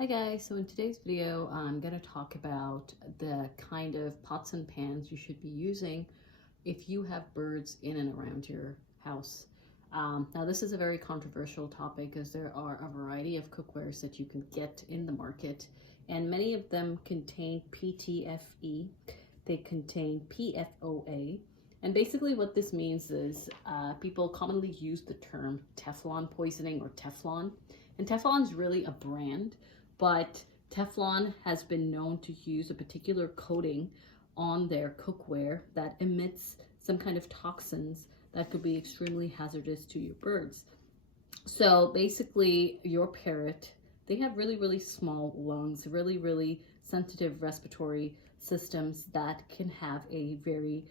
Hi guys, so in today's video I'm going to talk about the kind of pots and pans you should be using if you have birds in and around your house. Now this is a very controversial topic as there are a variety of cookwares that you can get in the market, and many of them contain PTFE, they contain PFOA, and basically what this means is people commonly use the term Teflon poisoning or Teflon, and Teflon is really a brand. But Teflon has been known to use a particular coating on their cookware that emits some kind of toxins that could be extremely hazardous to your birds. So basically your parrot, they have really small lungs, really sensitive respiratory systems that can have a very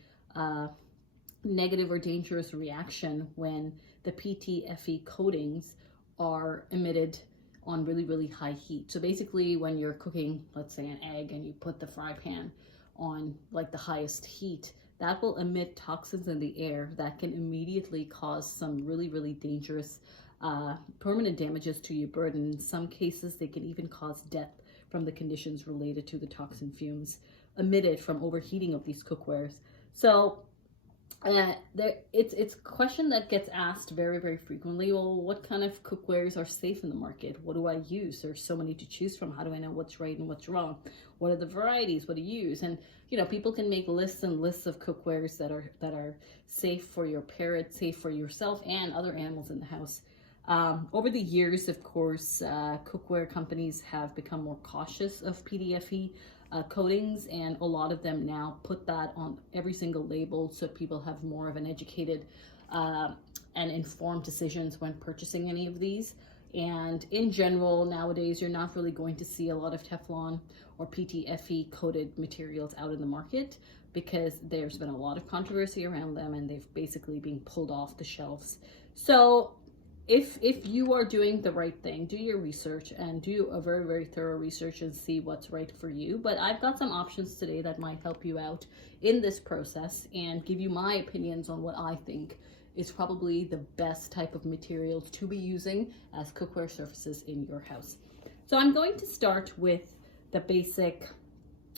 negative or dangerous reaction when the PTFE coatings are emitted on really high heat. So basically when you're cooking, let's say an egg, and you put the fry pan on like the highest heat, that will emit toxins in the air that can immediately cause some really dangerous permanent damages to your bird. And in some cases they can even cause death from the conditions related to the toxin fumes emitted from overheating of these cookwares. So it's a question that gets asked very frequently. Well, what kind of cookwares are safe in the market? What do I use? There's so many to choose from. How do I know what's right and what's wrong? What are the varieties? What to use? And people can make lists and lists of cookwares that are safe for your parrot, safe for yourself and other animals in the house. Over the years, of course, cookware companies have become more cautious of PTFE coatings, and a lot of them now put that on every single label so people have more of an educated and informed decisions when purchasing any of these. And in general, nowadays, you're not really going to see a lot of Teflon or PTFE coated materials out in the market because there's been a lot of controversy around them and they've basically been pulled off the shelves. So if you are doing the right thing, do your research and do a very thorough research and see what's right for you. But I've got some options today that might help you out in this process and give you my opinions on what I think is probably the best type of materials to be using as cookware surfaces in your house. So I'm going to start with the basic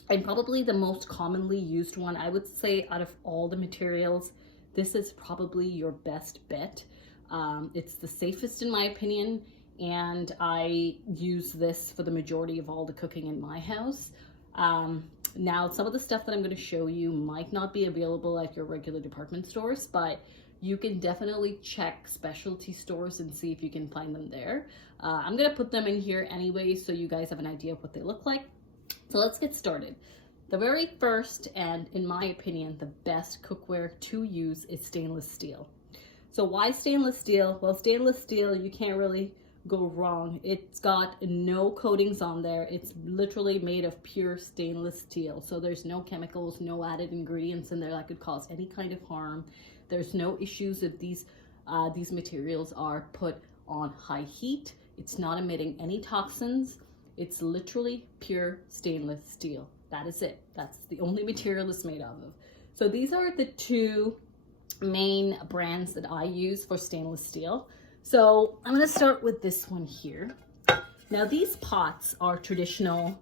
and probably the most commonly used one. I would say out of all the materials, this is probably your best bet. It's the safest in my opinion, and I use this for the majority of all the cooking in my house. Now, some of the stuff that I'm going to show you might not be available at your regular department stores, but you can definitely check specialty stores and see if you can find them there. I'm going to put them in here anyway so you guys have an idea of what they look like. So let's get started. The very first, and in my opinion, the best cookware to use is stainless steel. So why stainless steel? Well, stainless steel, you can't really go wrong. It's got no coatings on there. It's literally made of pure stainless steel. So there's no chemicals, no added ingredients in there that could cause any kind of harm. There's no issues if these materials are put on high heat. It's not emitting any toxins. It's literally pure stainless steel. That is it. That's the only material it's made out of. So these are the two main brands that I use for stainless steel. So I'm going to start with this one here. Now these pots are traditional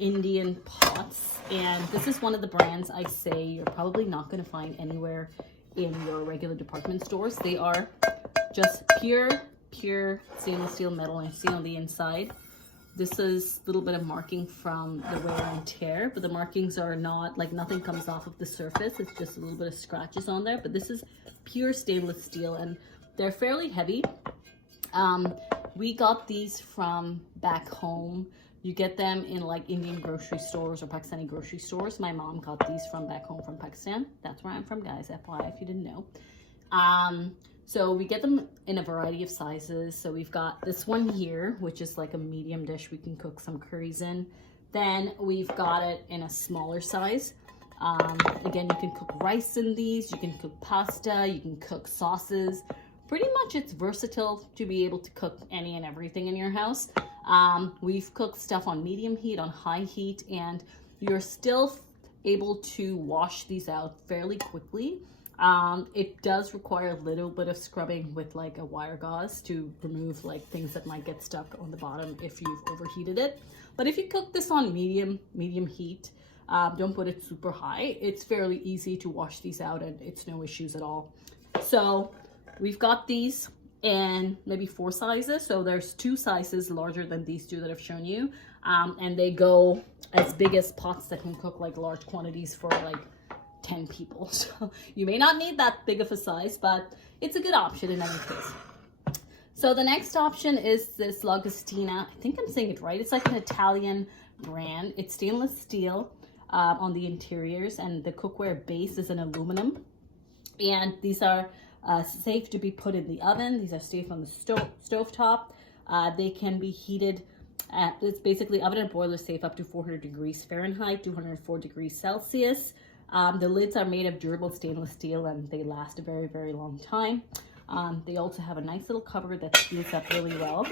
Indian pots, and this is one of the brands I say you're probably not going to find anywhere in your regular department stores. They are just pure stainless steel metal, and you see on the inside this is a little bit of marking from the wear and tear, but the markings are not, like, nothing comes off of the surface. It's just a little bit of scratches on there, but this is pure stainless steel and they're fairly heavy. We got these from back home. You get them in like Indian grocery stores or Pakistani grocery stores. My mom got these from back home from Pakistan. That's where I'm from, guys, FYI, if you didn't know. So we get them in a variety of sizes. So we've got this one here, which is like a medium dish we can cook some curries in. Then we've got it in a smaller size. Again, you can cook rice in these, you can cook pasta, you can cook sauces. Pretty much it's versatile to be able to cook any and everything in your house. We've cooked stuff on medium heat, on high heat, and you're still able to wash these out fairly quickly. It does require a little bit of scrubbing with like a wire gauze to remove like things that might get stuck on the bottom if you've overheated it. But if you cook this on medium heat, don't put it super high. It's fairly easy to wash these out and it's no issues at all. So we've got these in maybe 4 sizes. So there's 2 sizes larger than these 2 that I've shown you. And they go as big as pots that can cook like large quantities for like 10 people. So you may not need that big of a size, but it's a good option in any case. So the next option is this Logostina. I think I'm saying it right. It's like an Italian brand. It's stainless steel on the interiors, and the cookware base is an aluminum. And these are safe to be put in the oven. These are safe on the stove top. They can be heated at, it's basically oven and boiler safe up to 400 degrees Fahrenheit, 204 degrees Celsius. The lids are made of durable stainless steel and they last a very, very long time. They also have a nice little cover that seals up really well.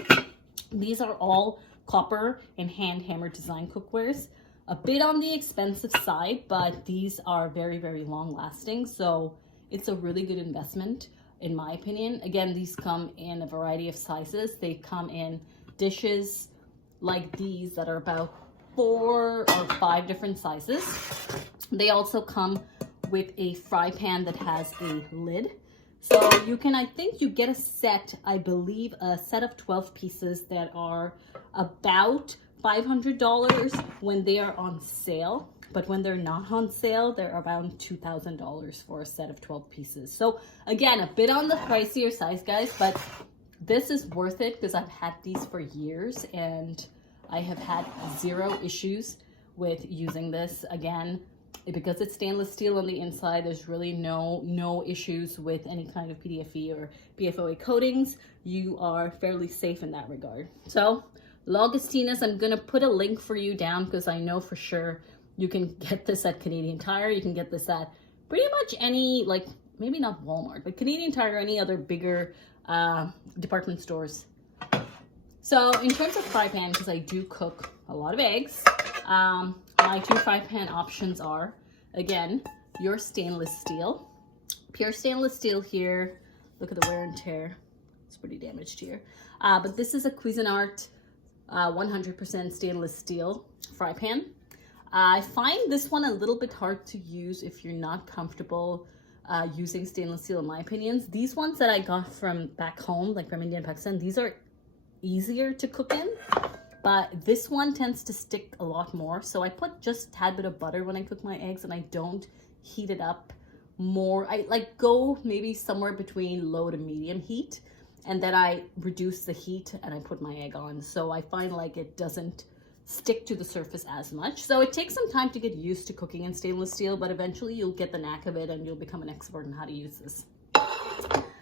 These are all copper and hand hammered design cookwares. A bit on the expensive side, but these are very, very long lasting. So it's a really good investment in my opinion. Again, these come in a variety of sizes. They come in dishes like these that are about 4 or 5 different sizes. They also come with a fry pan that has a lid. So you can, I think you get a set, I believe a set of 12 pieces that are about $500 when they are on sale. But when they're not on sale, they're around $2,000 for a set of 12 pieces. So again, a bit on the pricier size, guys, but this is worth it because I've had these for years and I have had 0 issues with using this. Again, because it's stainless steel on the inside, there's really no issues with any kind of PDFE or PFOA coatings. You are fairly safe in that regard. So Logostinas, I'm gonna put a link for you down because I know for sure you can get this at Canadian Tire. You can get this at pretty much any, like maybe not Walmart, but Canadian Tire or any other bigger department stores. So in terms of fry pan, because I do cook a lot of eggs, my 2 fry pan options are, again, your stainless steel. Pure stainless steel here. Look at the wear and tear. It's pretty damaged here. But this is a Cuisinart 100% stainless steel fry pan. I find this one a little bit hard to use if you're not comfortable using stainless steel, in my opinions. These ones that I got from back home, like from India and Pakistan, these are easier to cook in. But this one tends to stick a lot more. So I put just a tad bit of butter when I cook my eggs and I don't heat it up more. I like go maybe somewhere between low to medium heat and then I reduce the heat and I put my egg on. So I find like it doesn't stick to the surface as much. So it takes some time to get used to cooking in stainless steel, but eventually you'll get the knack of it and you'll become an expert in how to use this.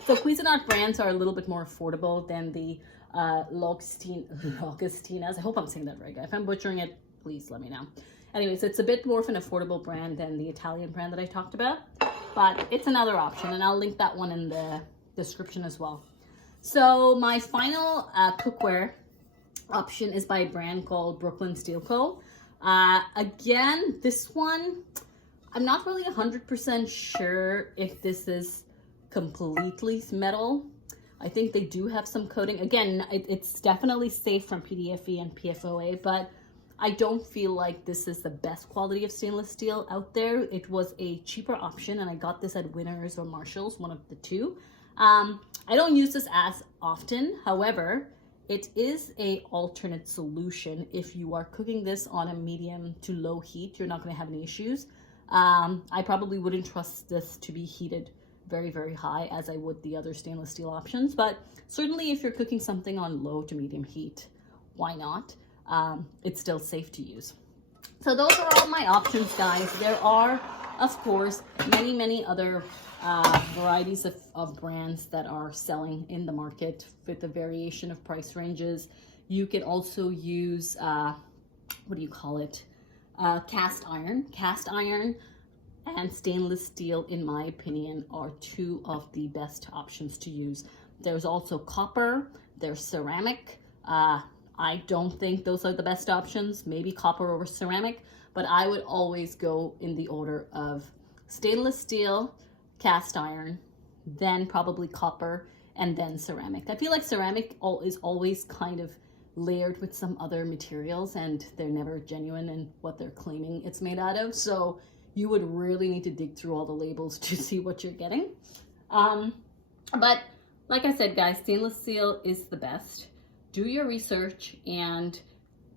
So Cuisinart brands are a little bit more affordable than the Logostinas. I hope I'm saying that right, guys. If I'm butchering it, please let me know. Anyways, it's a bit more of an affordable brand than the Italian brand that I talked about, but it's another option and I'll link that one in the description as well. So my final cookware option is by a brand called Brooklyn Steel Co. Again, this one, I'm not really 100% sure if this is completely metal. I think they do have some coating. Again, it's definitely safe from PDFE and PFOA, but I don't feel like this is the best quality of stainless steel out there. It was a cheaper option and I got this at Winners or Marshalls, one of the 2. I don't use this as often. However, it is a alternate solution. If you are cooking this on a medium to low heat, you're not going to have any issues. I probably wouldn't trust this to be heated very, very high as I would the other stainless steel options, but certainly if you're cooking something on low to medium heat, why not? It's still safe to use. So those are all my options, guys. There are, of course, many other varieties of brands that are selling in the market with a variation of price ranges. You can also use, what do you call it? Cast iron. Cast iron and stainless steel, in my opinion, are 2 of the best options to use. There's also copper, there's ceramic. I don't think those are the best options, maybe copper over ceramic, but I would always go in the order of stainless steel, cast iron, then probably copper, and then ceramic. I feel like ceramic is always kind of layered with some other materials, and they're never genuine in what they're claiming it's made out of. So you would really need to dig through all the labels to see what you're getting. But like I said, guys, stainless steel is the best. Do your research and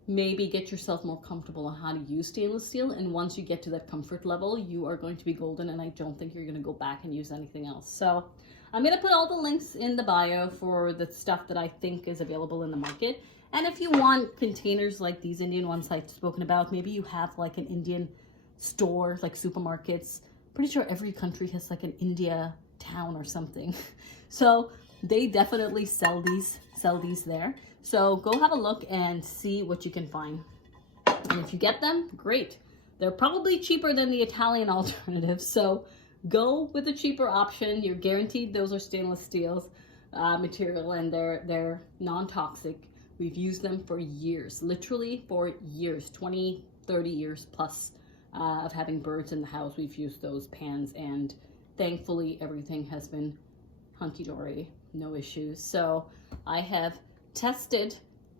maybe get yourself more comfortable on how to use stainless steel. And once you get to that comfort level, you are going to be golden, and I don't think you're going to go back and use anything else. So I'm going to put all the links in the bio for the stuff that I think is available in the market. And if you want containers like these Indian ones I've spoken about, maybe you have like an Indian store, like supermarkets. Pretty sure every country has like an India town or something. So they definitely sell these there. So go have a look and see what you can find. And if you get them, great. They're probably cheaper than the Italian alternative. So go with the cheaper option. You're guaranteed those are stainless steel material, and they're non-toxic. We've used them for years, literally for years, 20, 30 years plus of having birds in the house. We've used those pans, and thankfully everything has been hunky-dory, no issues. So I have tested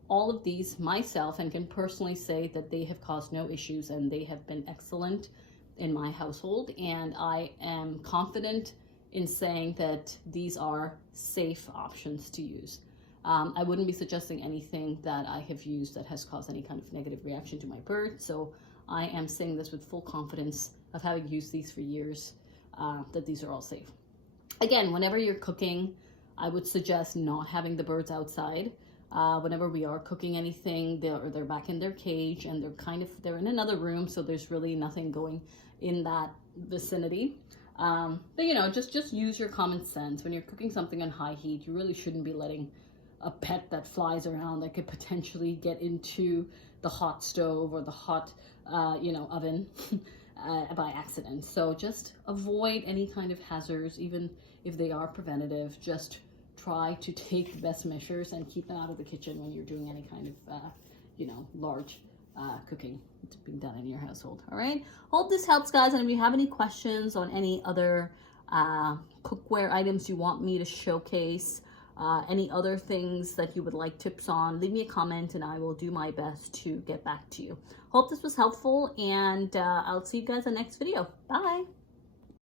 all of these myself and can personally say that they have caused no issues, and they have been excellent in my household. And I am confident in saying that these are safe options to use. I wouldn't be suggesting anything that I have used that has caused any kind of negative reaction to my bird. So I am saying this with full confidence of having used these for years, that these are all safe. Again, whenever you're cooking, I would suggest not having the birds outside. Whenever we are cooking anything, they're back in their cage, and they're in another room, so there's really nothing going in that vicinity. But you know, just use your common sense. When you're cooking something on high heat, you really shouldn't be letting a pet that flies around that could potentially get into the hot stove or the hot oven by accident. So just avoid any kind of hazards, even if they are preventative. Just try to take the best measures and keep them out of the kitchen when you're doing any kind of large cooking being done in your household. All right, hope this helps, guys. And if you have any questions on any other cookware items you want me to showcase, any other things that you would like tips on, leave me a comment and I will do my best to get back to you. Hope this was helpful, and I'll see you guys in the next video. Bye.